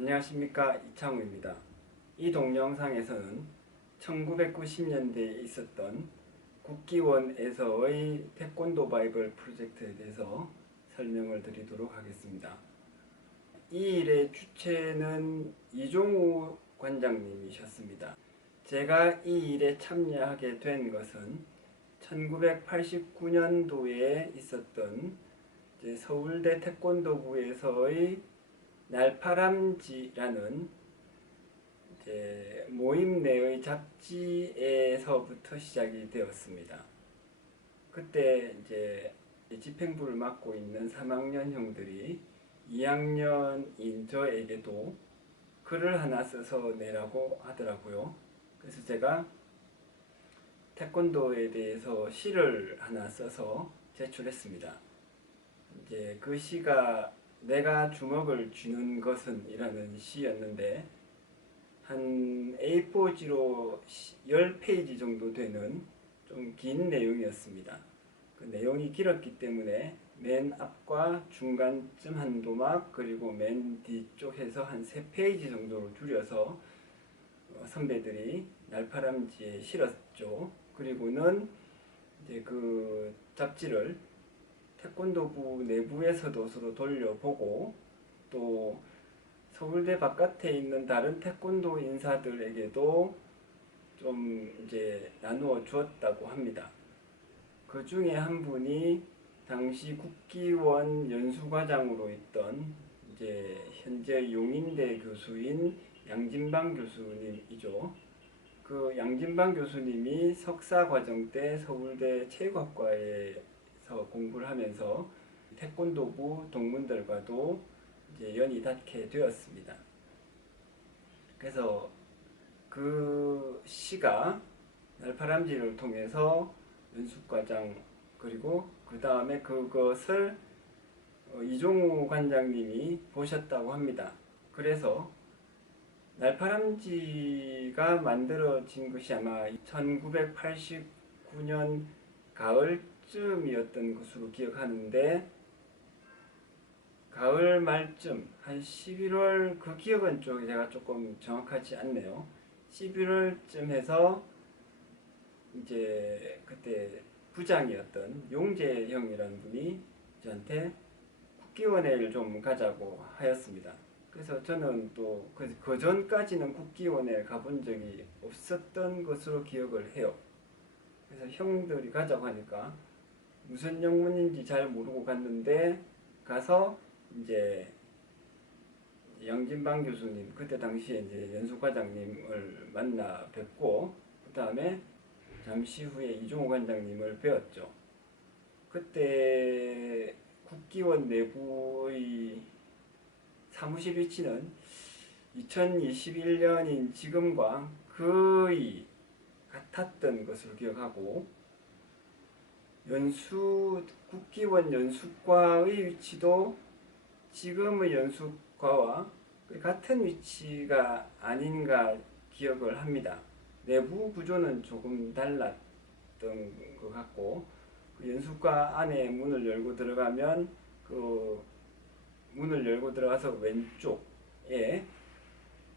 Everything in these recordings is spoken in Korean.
안녕하십니까, 이창우입니다. 이 동영상에서는 1990년대에 있었던 국기원에서의 태권도 바이블 프로젝트에 대해서 설명을 드리도록 하겠습니다. 이 일의 주체는 이종우 관장님이셨습니다. 제가 이 일에 참여하게 된 것은 1989년도에 있었던 서울대 태권도부에서의 날파람쥐라는 모임 내의 잡지에서부터 시작이 되었습니다. 그때 집행부를 맡고 있는 3학년 형들이 2학년인 저에게도 글을 하나 써서 내라고 하더라고요. 그래서 제가 태권도에 대해서 시를 하나 써서 제출했습니다. 그 시가 내가 주먹을 쥐는 것은 이라는 시였는데 한 A4지로 10페이지 정도 되는 좀 긴 내용이었습니다. 그 내용이 길었기 때문에 맨 앞과 중간쯤 한 도막 그리고 맨 뒤쪽에서 한 3페이지 정도로 줄여서 선배들이 날파람쥐에 실었죠. 그리고는 그 잡지를 태권도부 내부에서도 서로 돌려보고 또 서울대 바깥에 있는 다른 태권도 인사들에게도 좀 나누어 주었다고 합니다. 그 중에 한 분이 당시 국기원 연수과장으로 있던 현재 용인대 교수인 양진방 교수님이죠. 그 양진방 교수님이 석사과정 때 서울대 체육학과에서 공부를 하면서 태권도부 동문들과도 연이 닿게 되었습니다. 그래서 그 시가 날파람쥐를 통해서 연수과장 그리고 그 다음에 그것을 이종우 관장님이 보셨다고 합니다. 그래서 날파람쥐가 만들어진 것이 아마 1989년 가을쯤이었던 것으로 기억하는데 가을 말쯤 한 11월 그 기억은 제가 조금 정확하지 않네요. 11월쯤 해서 그때 부장이었던 용재 형이라는 분이 저한테 국기원회를 좀 가자고 하였습니다. 그래서 저는 또 그 전까지는 국기원회를 가본 적이 없었던 것으로 기억을 해요. 그래서 형들이 가자고 하니까 무슨 영문인지 잘 모르고 갔는데 가서 양진방 교수님 그때 당시에 연수과장님을 만나 뵙고 그 다음에 잠시 후에 이종우 관장님을 뵈었죠. 그때 국기원 내부의 사무실 위치는 2021년인 지금과 거의 같았던 것으로 기억하고 국기원 연수과의 위치도 지금의 연수과와 같은 위치가 아닌가 기억을 합니다. 내부 구조는 조금 달랐던 것 같고 그 연수과 안에 문을 열고 들어가면 그 문을 열고 들어가서 왼쪽에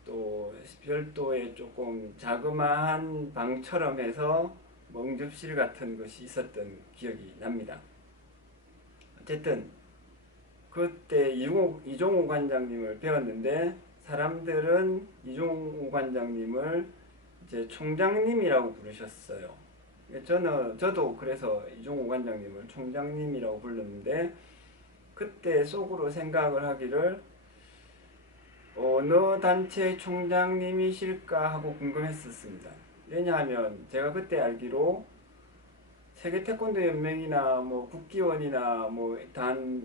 또 별도의 조금 자그마한 방처럼 해서 응접실 같은 것이 있었던 기억이 납니다. 어쨌든 그때 이종우 관장님을 배웠는데 사람들은 이종우 관장님을 총장님이라고 부르셨어요. 저도 그래서 이종우 관장님을 총장님이라고 불렀는데 그때 속으로 생각을 하기를 어느 단체 총장님이실까 하고 궁금했었습니다. 왜냐하면 제가 그때 알기로 세계 태권도 연맹이나 국기원이나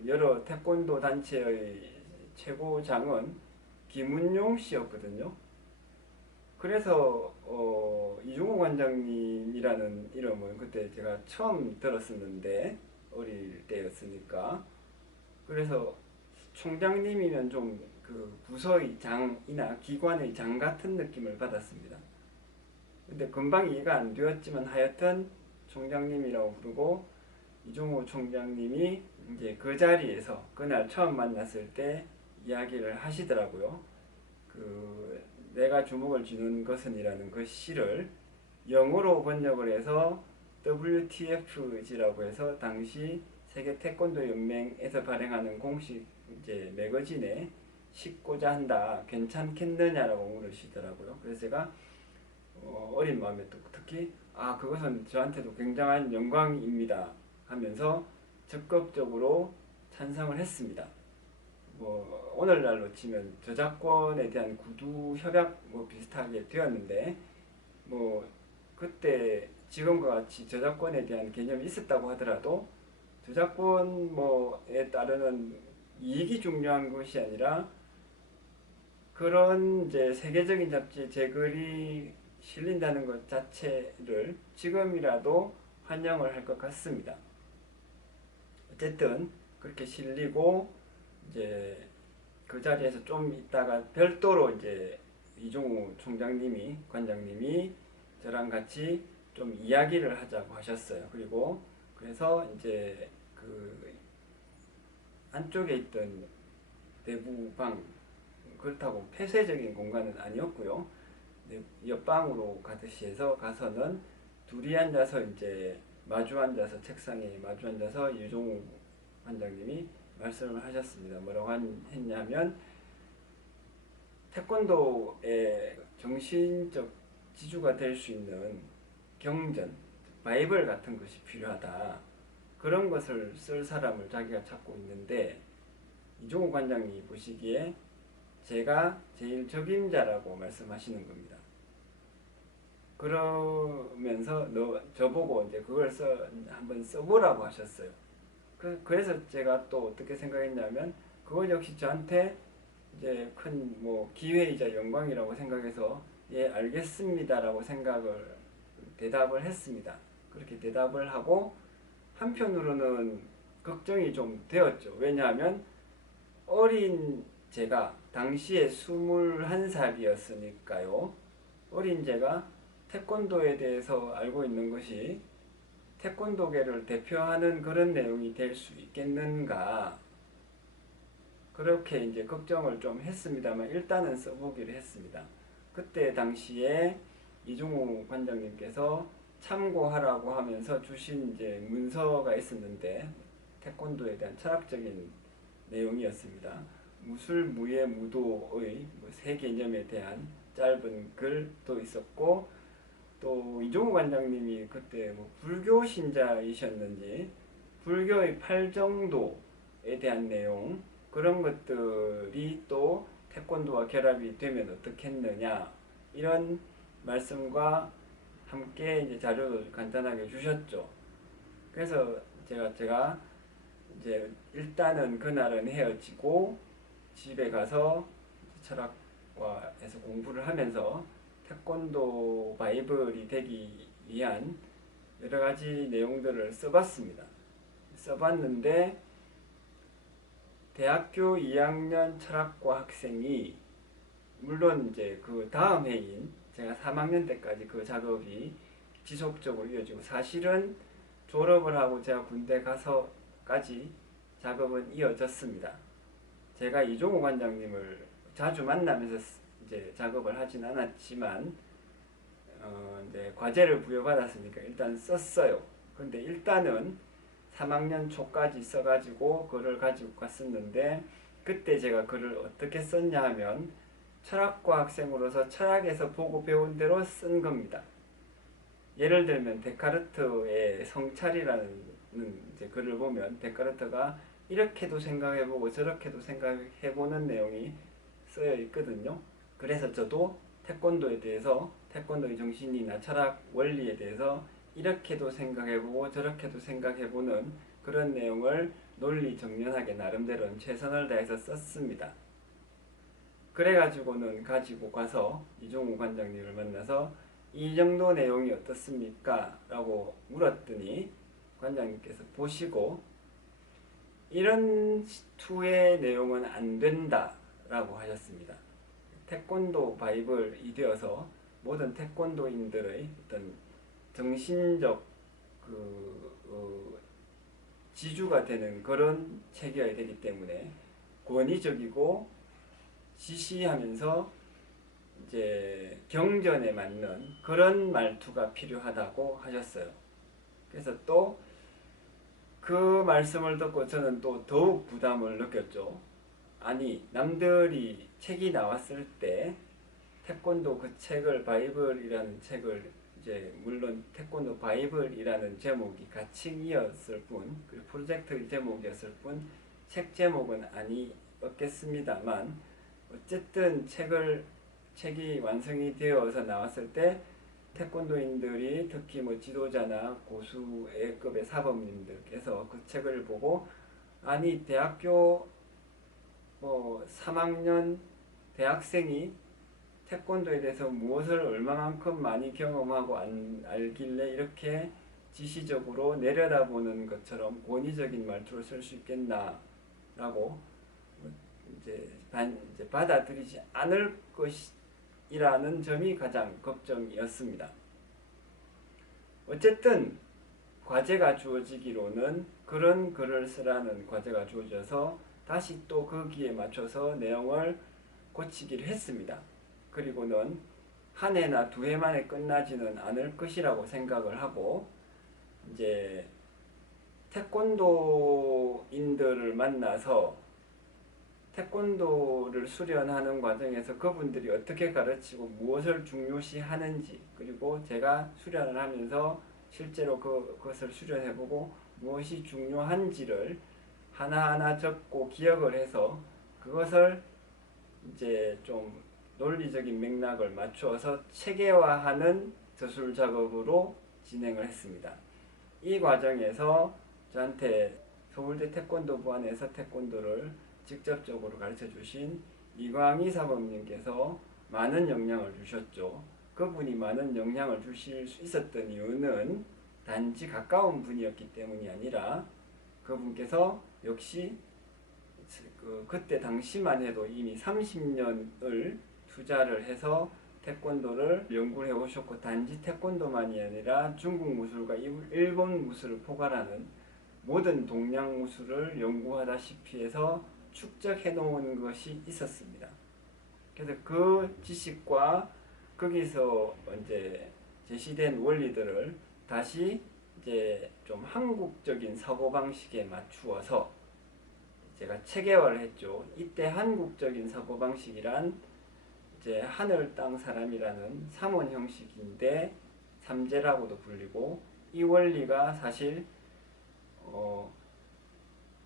여러 태권도 단체의 최고장은 김은용 씨였거든요. 그래서 이종우 관장님이라는 이름을 그때 제가 처음 들었었는데 어릴 때였으니까 그래서 총장님이면 좀 그 부서의 장이나 기관의 장 같은 느낌을 받았습니다. 근데 금방 이해가 안 되었지만 하여튼 총장님이라고 부르고 이종우 총장님이 그 자리에서 그날 처음 만났을 때 이야기를 하시더라고요. 그 내가 주목을 주는 것은이라는 그 시를 영어로 번역을 해서 WTFG라고 해서 당시 세계 태권도 연맹에서 발행하는 공식 이제 매거진에 싣고자 한다. 괜찮겠느냐라고 물으시더라고요. 그래서 제가 어린 마음에 또 특히 그것은 저한테도 굉장한 영광입니다 하면서 적극적으로 찬성을 했습니다. 뭐 오늘날로 치면 저작권에 대한 구두 협약 뭐 비슷하게 되었는데 뭐 그때 지금과 같이 저작권에 대한 개념이 있었다고 하더라도 저작권 뭐에 따르는 이익이 중요한 것이 아니라 그런 이제 세계적인 잡지에 제 글이 실린다는 것 자체를 지금이라도 환영을 할 것 같습니다. 어쨌든 그렇게 실리고 이제 그 자리에서 좀 있다가 별도로 이제 이종우 총장님이 관장님이 저랑 같이 좀 이야기를 하자고 하셨어요. 그리고 그래서 이제 그 안쪽에 있던 내부방 그렇다고 폐쇄적인 공간은 아니었고요. 옆방으로 가듯이 해서 가서는 둘이 앉아서 이제 마주 앉아서 책상에 마주 앉아서 이종우 관장님이 말씀을 하셨습니다. 뭐라고 했냐면 태권도의 정신적 지주가 될 수 있는 경전, 바이블 같은 것이 필요하다. 그런 것을 쓸 사람을 자기가 찾고 있는데 이종우 관장이 보시기에 제가 제일 적임자라고 말씀하시는 겁니다. 그러면서 저보고 이제 그걸 한번 써보라고 하셨어요. 그래서 제가 또 어떻게 생각했냐면 그것 역시 저한테 이제 큰 뭐 기회이자 영광이라고 생각해서 예 알겠습니다라고 대답을 했습니다. 그렇게 대답을 하고 한편으로는 걱정이 좀 되었죠. 왜냐하면 어린 제가 당시에 21살이었으니까요. 어린 제가 태권도에 대해서 알고 있는 것이 태권도계를 대표하는 그런 내용이 될 수 있겠는가 그렇게 이제 걱정을 좀 했습니다만 일단은 써보기로 했습니다. 그때 당시에 이종우 관장님께서 참고하라고 하면서 주신 이제 문서가 있었는데 태권도에 대한 철학적인 내용이었습니다. 무술, 무예, 무도의 세 개념에 대한 짧은 글도 있었고 또 이종우 관장님이 그때 불교 신자이셨는지 불교의 팔정도에 대한 내용 그런 것들이 또 태권도와 결합이 되면 어떻겠느냐 이런 말씀과 함께 이제 자료도 간단하게 주셨죠. 그래서 제가 이제 일단은 그날은 헤어지고 집에 가서 철학과에서 공부를 하면서 태권도 바이블이 되기 위한 여러 가지 내용들을 써봤습니다. 써봤는데 대학교 2학년 철학과 학생이 물론 이제 그 다음 해인 제가 3학년 때까지 그 작업이 지속적으로 이어지고 사실은 졸업을 하고 제가 군대 가서까지 작업은 이어졌습니다. 제가 이종우 관장님을 자주 만나면서 이제 작업을 하진 않았지만 이제 과제를 부여받았으니까 일단 썼어요. 근데 일단은 3학년 초까지 써가지고 글을 가지고 갔었는데 그때 제가 글을 어떻게 썼냐 하면 철학과 학생으로서 철학에서 보고 배운 대로 쓴 겁니다. 예를 들면 데카르트의 성찰이라는 이제 글을 보면 데카르트가 이렇게도 생각해보고 저렇게도 생각해보는 내용이 쓰여 있거든요. 그래서 저도 태권도에 대해서 태권도의 정신이나 철학 원리에 대해서 이렇게도 생각해보고 저렇게도 생각해보는 그런 내용을 논리 정연하게 나름대로는 최선을 다해서 썼습니다. 그래가지고는 가지고 가서 이종우 관장님을 만나서 이 정도 내용이 어떻습니까? 라고 물었더니 관장님께서 보시고 이런 투의 내용은 안 된다 라고 하셨습니다. 태권도 바이블이 되어서 모든 태권도인들의 어떤 정신적 지주가 되는 그런 책이어야 되기 때문에 권위적이고 지시하면서 이제 경전에 맞는 그런 말투가 필요하다고 하셨어요. 그래서 또 그 말씀을 듣고 저는 또 더욱 부담을 느꼈죠. 아니, 남들이 책이 나왔을 때 태권도 그 책을 바이블이라는 책을 이제 물론 태권도 바이블이라는 제목이 가칭이었을 뿐, 그 프로젝트 제목이었을 뿐 책 제목은 아니었겠습니다만 어쨌든 책이 완성이 되어서 나왔을 때 태권도인들이 특히 뭐 지도자나 고수의급의 사범님들께서 그 책을 보고 아니 대학교 뭐 3학년 대학생이 태권도에 대해서 무엇을 얼마만큼 많이 경험하고 알길래 이렇게 지시적으로 내려다보는 것처럼 권위적인 말투를 쓸 수 있겠나라고 이제 받아들이지 않을 것이라는 점이 가장 걱정이었습니다. 어쨌든 과제가 주어지기로는 그런 글을 쓰라는 과제가 주어져서 다시 또 거기에 맞춰서 내용을 고치기를 했습니다. 그리고는 한 해나 두 해 만에 끝나지는 않을 것이라고 생각을 하고 이제 태권도인들을 만나서 태권도를 수련하는 과정에서 그분들이 어떻게 가르치고 무엇을 중요시하는지 그리고 제가 수련을 하면서 실제로 그것을 수련해보고 무엇이 중요한지를 하나하나 적고 기억을 해서 그것을 이제 좀 논리적인 맥락을 맞추어서 체계화하는 저술 작업으로 진행을 했습니다. 이 과정에서 저한테 서울대 태권도부 안에서 태권도를 직접적으로 가르쳐 주신 이광희 사범님께서 많은 영향을 주셨죠. 그분이 많은 영향을 주실 수 있었던 이유는 단지 가까운 분이었기 때문이 아니라 그분께서 역시 그때 당시만 해도 이미 30년을 투자를 해서 태권도를 연구를 해오셨고 단지 태권도만이 아니라 중국 무술과 일본 무술을 포괄하는 모든 동양 무술을 연구하다시피 해서 축적해 놓은 것이 있었습니다. 그래서 그 지식과 거기서 이제 제시된 원리들을 다시 이제 좀 한국적인 사고방식에 맞추어서 제가 체계화를 했죠. 이때 한국적인 사고방식이란 이제 하늘 땅 사람이라는 3원 형식인데 삼재라고도 불리고 이 원리가 사실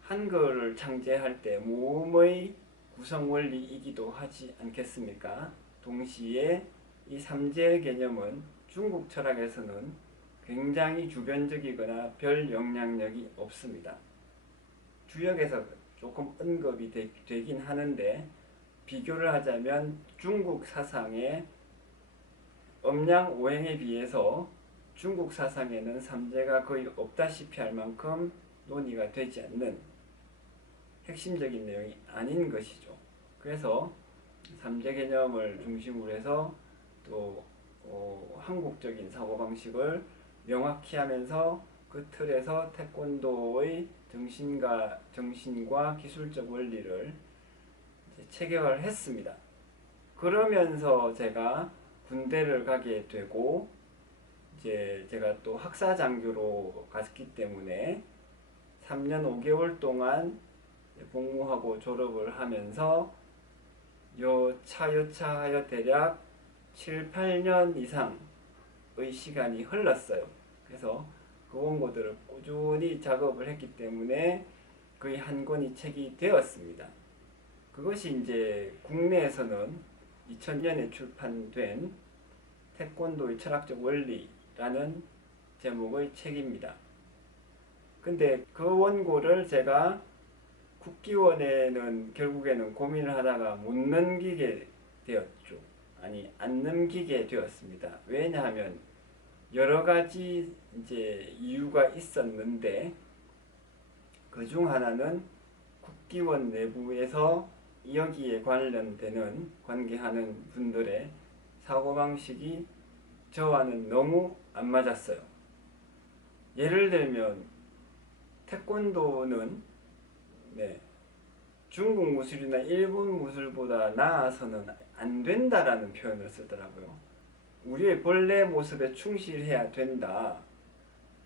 한글을 창제할 때 모음의 구성 원리이기도 하지 않겠습니까? 동시에 이 삼재 개념은 중국 철학에서는 굉장히 주변적이거나 별 영향력이 없습니다. 주역에서 조금 언급이 되긴 하는데 비교를 하자면 중국 사상의 음양오행에 비해서 중국 사상에는 삼재가 거의 없다시피 할 만큼 논의가 되지 않는 핵심적인 내용이 아닌 것이죠. 그래서 삼재 개념을 중심으로 해서 또 한국적인 사고방식을 명확히 하면서 그 틀에서 태권도의 정신과 기술적 원리를 체계화를 했습니다. 그러면서 제가 군대를 가게 되고 이제 제가 또 학사장교로 갔기 때문에 3년 5개월 동안 복무하고 졸업을 하면서 여차하여 대략 7, 8년 이상의 시간이 흘렀어요. 그래서 그 원고들을 꾸준히 작업을 했기 때문에 거의 한 권이 책이 되었습니다. 그것이 이제 국내에서는 2000년에 출판된 태권도의 철학적 원리라는 제목의 책입니다. 근데 그 원고를 제가 국기원에는 결국에는 고민을 하다가 못 넘기게 되었죠. 아니, 안 넘기게 되었습니다. 왜냐하면 여러 가지 이제 이유가 있었는데 그 중 하나는 국기원 내부에서 여기에 관계하는 분들의 사고방식이 저와는 너무 안 맞았어요. 예를 들면 태권도는 중국 무술이나 일본 무술보다 나아서는 안 된다라는 표현을 쓰더라고요. 우리의 본래 모습에 충실해야 된다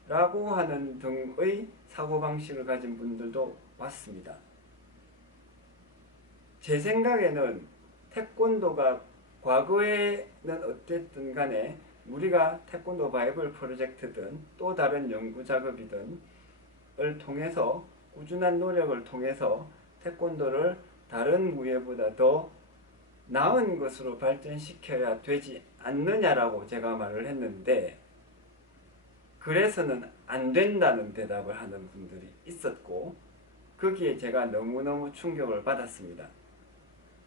라고 하는 등의 사고방식을 가진 분들도 봤습니다. 제 생각에는 태권도가 과거에는 어쨌든 간에 우리가 태권도 바이블 프로젝트든 또 다른 연구 작업이든 을 통해서 꾸준한 노력을 통해서 태권도를 다른 무예보다 더 나은 것으로 발전시켜야 되지 않느냐라고 제가 말을 했는데, 그래서는 안 된다는 대답을 하는 분들이 있었고, 거기에 제가 너무너무 충격을 받았습니다.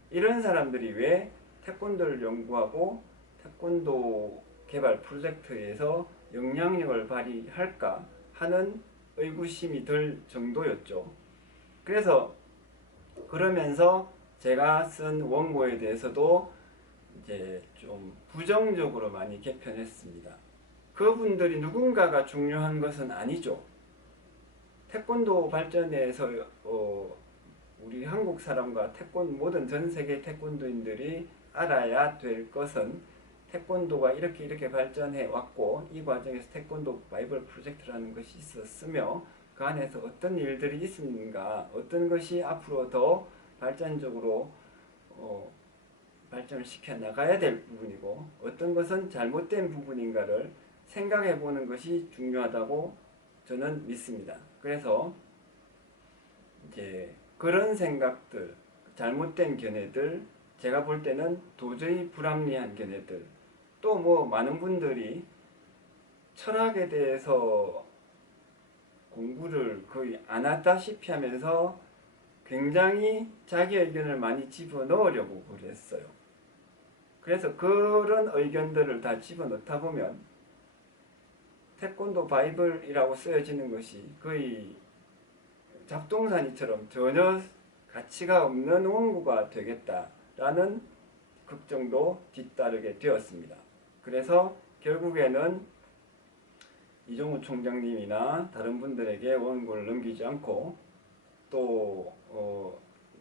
이런 사람들이 왜 태권도를 연구하고 태권도 개발 프로젝트에서 영향력을 발휘할까 하는 의구심이 들 정도였죠. 그래서 그러면서 제가 쓴 원고에 대해서도 이제 좀 부정적으로 많이 개편했습니다. 그분들이 누군가가 중요한 것은 아니죠. 태권도 발전에서 우리 한국 사람과 모든 전 세계 태권도인들이 알아야 될 것은 태권도가 이렇게 발전해 왔고 이 과정에서 태권도 바이블 프로젝트라는 것이 있었으며 그 안에서 어떤 일들이 있는가, 어떤 것이 앞으로 더 발전적으로 발전을 시켜 나가야 될 부분이고 어떤 것은 잘못된 부분인가를 생각해 보는 것이 중요하다고 저는 믿습니다. 그래서 이제 그런 생각들, 잘못된 견해들, 제가 볼 때는 도저히 불합리한 견해들, 또 뭐 많은 분들이 철학에 대해서 공부를 거의 안 하다시피 하면서 굉장히 자기 의견을 많이 집어넣으려고 그랬어요. 그래서 그런 의견들을 다 집어넣다 보면 태권도 바이블이라고 쓰여지는 것이 거의 잡동사니처럼 전혀 가치가 없는 원고가 되겠다라는 걱정도 뒤따르게 되었습니다. 그래서 결국에는 이종우 총장님이나 다른 분들에게 원고를 넘기지 않고 또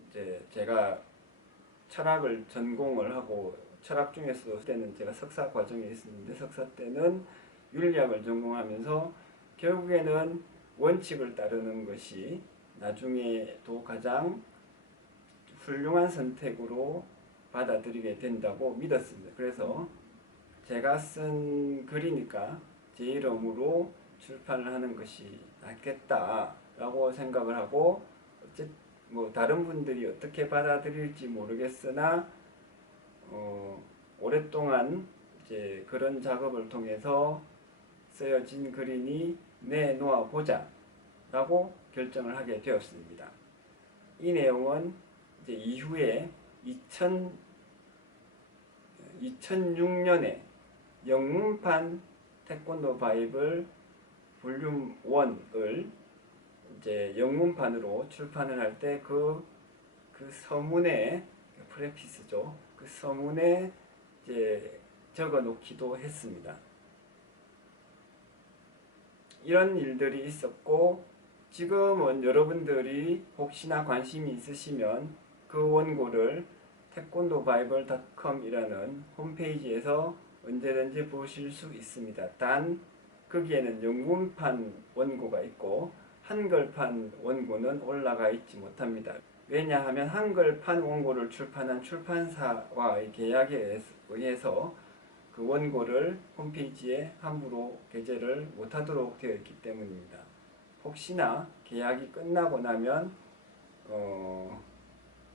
이제 제가 철학을 전공을 하고 철학 중에서도 그때는 제가 석사 과정에 있었는데 석사 때는 윤리학을 전공하면서 결국에는 원칙을 따르는 것이 나중에도 가장 훌륭한 선택으로 받아들이게 된다고 믿었습니다. 그래서 제가 쓴 글이니까 제 이름으로 출판을 하는 것이 낫겠다라고 생각을 하고 뭐 다른 분들이 어떻게 받아들일지 모르겠으나 오랫동안 이제 그런 작업을 통해서 쓰여진 글이니 내놓아 보자라고 결정을 하게 되었습니다. 이 내용은 이제 이후에 2006년에 영문판 태권도 바이블 볼륨 1을 이제 영문판으로 출판을 할 때 그 서문에 프레피스죠. 그 서문에 이제 적어 놓기도 했습니다. 이런 일들이 있었고 지금은 여러분들이 혹시나 관심이 있으시면 그 원고를 taekwondobible.com이라는 홈페이지에서 언제든지 보실 수 있습니다. 단 거기에는 영문판 원고가 있고 한글판 원고는 올라가 있지 못합니다. 왜냐하면 한글판 원고를 출판한 출판사와의 계약에 의해서 그 원고를 홈페이지에 함부로 게재를 못하도록 되어 있기 때문입니다. 혹시나 계약이 끝나고 나면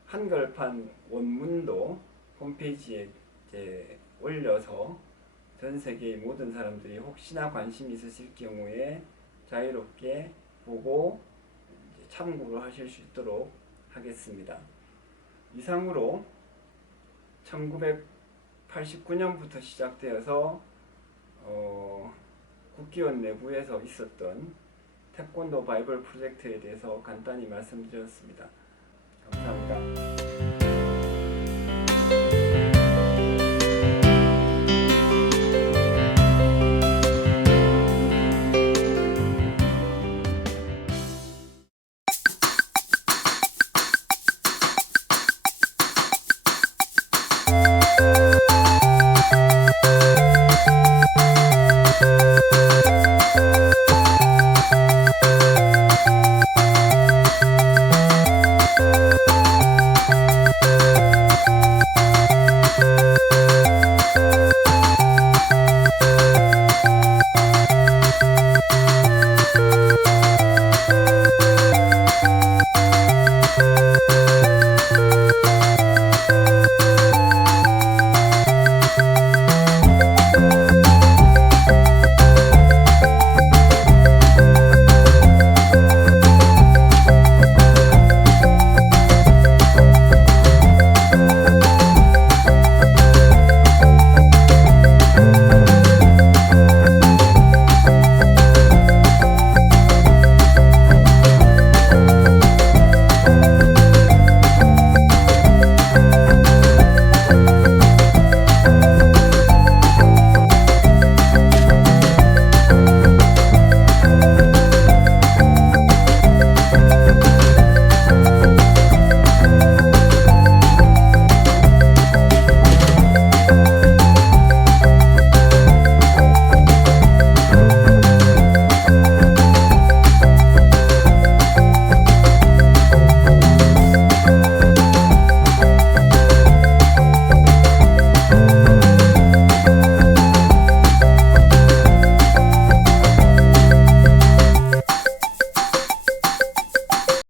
한글판 원문도 홈페이지에 이제 올려서 전 세계의 모든 사람들이 혹시나 관심 있으실 경우에 자유롭게 보고 참고를 하실 수 있도록 하겠습니다. 이상으로 1989년부터 시작되어서 국기원 내부에서 있었던 태권도 바이블 프로젝트에 대해서 간단히 말씀드렸습니다. 감사합니다.